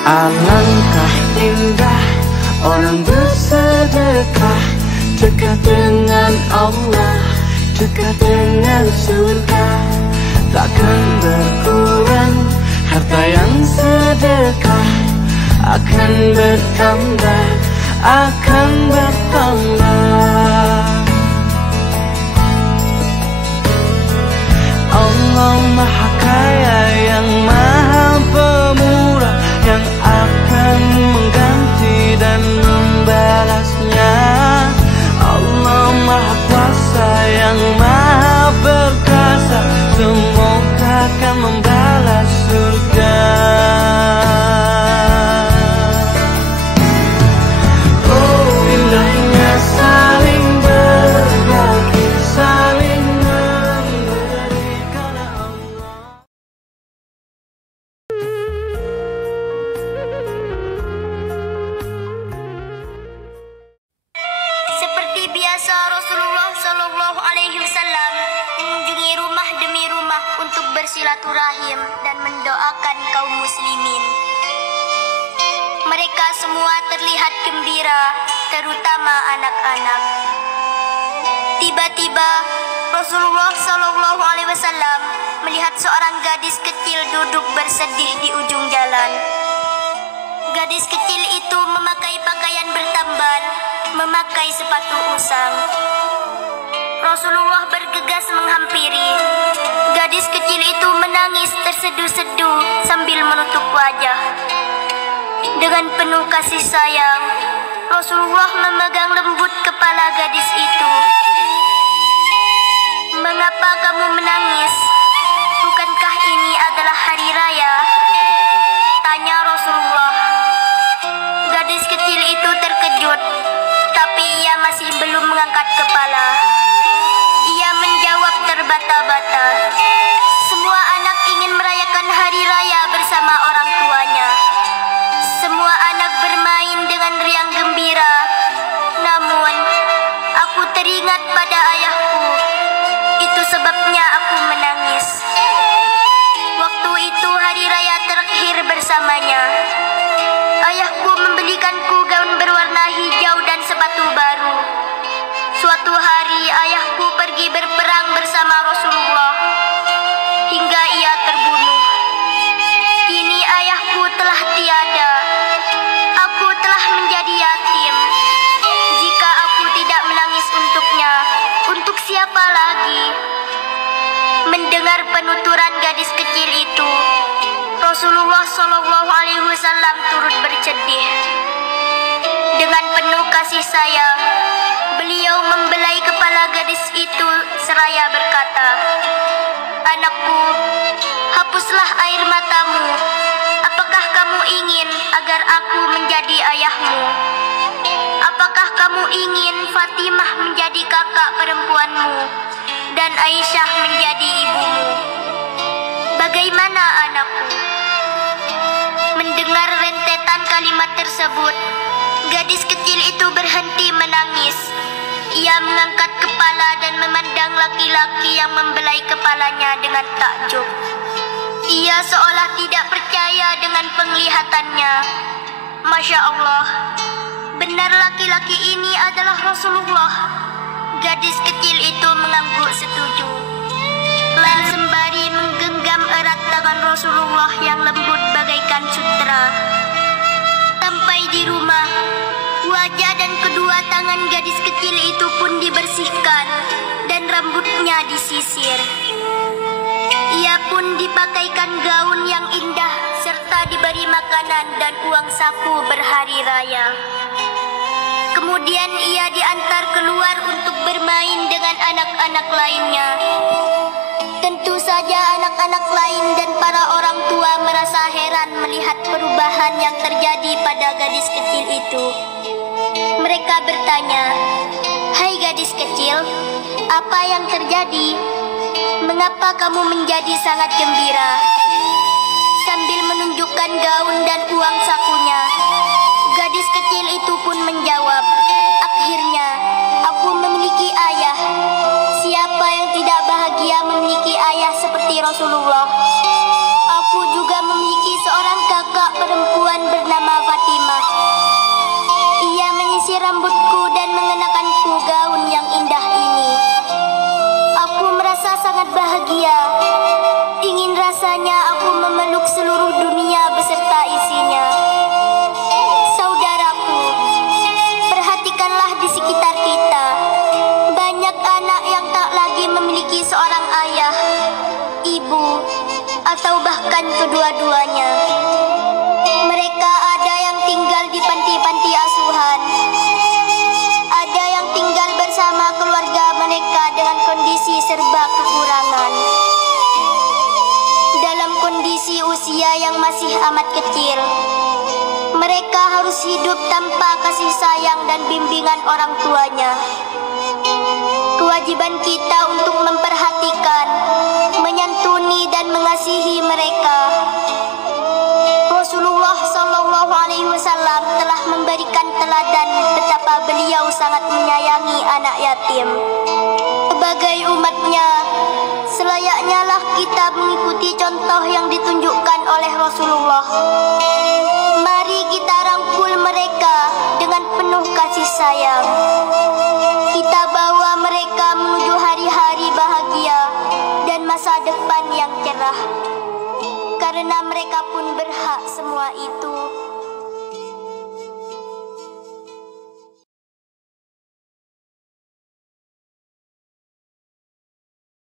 Alangkah indah orang bersedekah, dekat dengan Allah, dekat dengan surga. Takkan berkurang harta yang sedekah, akan bertambah, akan bertambah. Allah Maha Kaya yang Maha Pemurah, yang akan mengganti dan membalasnya. Allah Maha Kuasa yang Maha Perkasa, semoga akan membalas surga. Oh, indahnya saling berbagi, saling memberi karena Allah. Seperti biasa, Rasulullah Shallallahu Alaihi Wasallam mengunjungi rumah demi rumah untuk bersilaturahim dan mendoakan kaum muslimin. Mereka semua terlihat gembira, terutama anak-anak. Tiba-tiba Rasulullah Shallallahu Alaihi Wasallam melihat seorang gadis kecil duduk bersedih di ujung jalan. Gadis kecil itu memakai pakaian bertambal, memakai sepatu usang. Rasulullah bergegas menghampiri. Gadis kecil itu menangis terseduh-seduh sambil menutup wajah. Dengan penuh kasih sayang, Rasulullah memegang lembut kepala gadis itu. "Mengapa kamu menangis? Bukankah ini adalah hari raya?" tanya Rasulullah. Gadis kecil itu terkejut, tapi ia masih belum mengangkat kepala. Ia menjawab terbata-bata, "Semua anak ingin merayakan hari raya bersama orang tuanya. Semua anak bermain dengan riang gembira. Namun, aku teringat pada ayahku. Itu sebabnya aku menangis. Waktu itu hari raya terakhir bersamanya. Ayahku membelikanku gaun berwarna hijau dan sepatu baru. Suatu hari ayahku pergi berperang bersama Rasulullah hingga ia terbunuh. Kini ayahku telah tiada. Aku telah menjadi yatim. Jika aku tidak menangis untuknya, untuk siapa lagi?" Mendengar penuturan gadis kecil itu, Rasulullah Shallallahu Alaihi Wasallam turut bersedih. Dengan penuh kasih sayang, beliau membelai kepala gadis itu seraya berkata, "Anakku, hapuslah air matamu. Apakah kamu ingin agar aku menjadi ayahmu? Apakah kamu ingin Fatimah menjadi kakak perempuanmu dan Aisyah menjadi ibumu? Bagaimana anakku?" Mendengar rentetan kalimat tersebut, gadis kecil itu berhenti menangis. Ia mengangkat kepala dan memandang laki-laki yang membelai kepalanya dengan takjub. Ia seolah tidak percaya dengan penglihatannya. Masya Allah, benar laki-laki ini adalah Rasulullah. Gadis kecil itu mengangguk setuju. Lalu sembari menggenggam erat tangan Rasulullah yang lembut bagaikan sutra. Sampai di rumah, wajah dan kedua tangan gadis kecil itu pun dibersihkan dan rambutnya disisir. Ia pun dipakaikan gaun yang indah serta diberi makanan dan uang saku berhari raya. Kemudian ia diantar keluar untuk bermain dengan anak-anak lainnya. Tentu saja anak-anak lain dan para orang tua merasa heran melihat perubahan yang terjadi pada gadis kecil itu. Mereka bertanya, "Hai gadis kecil, apa yang terjadi? Mengapa kamu menjadi sangat gembira?" Sambil menunjukkan gaun dan uang sakunya, gadis kecil itu pun menjawab, "Akhirnya aku memiliki ayah. Siapa yang tidak bahagia memiliki ayah seperti Rasulullah? Aku juga memiliki seorang kakak perempuan membutuhkan kedua-duanya. Mereka ada yang tinggal di panti-panti asuhan, ada yang tinggal bersama keluarga mereka dengan kondisi serba kekurangan. Dalam kondisi usia yang masih amat kecil, mereka harus hidup tanpa kasih sayang dan bimbingan orang tuanya. Kewajiban kita untuk memperhatikan, menyantuni dan mengasihi mereka. Rasulullah SAW telah memberikan teladan betapa beliau sangat menyayangi anak yatim. Sebagai umatnya, selayaknya lah kita mengikuti contoh yang ditunjukkan oleh Rasulullah. Mari kita rangkul mereka dengan penuh kasih sayang. Kita bawa mereka menuju hari-hari bahagia dan masa depan yang cerah. Karena mereka pun berhak semua itu.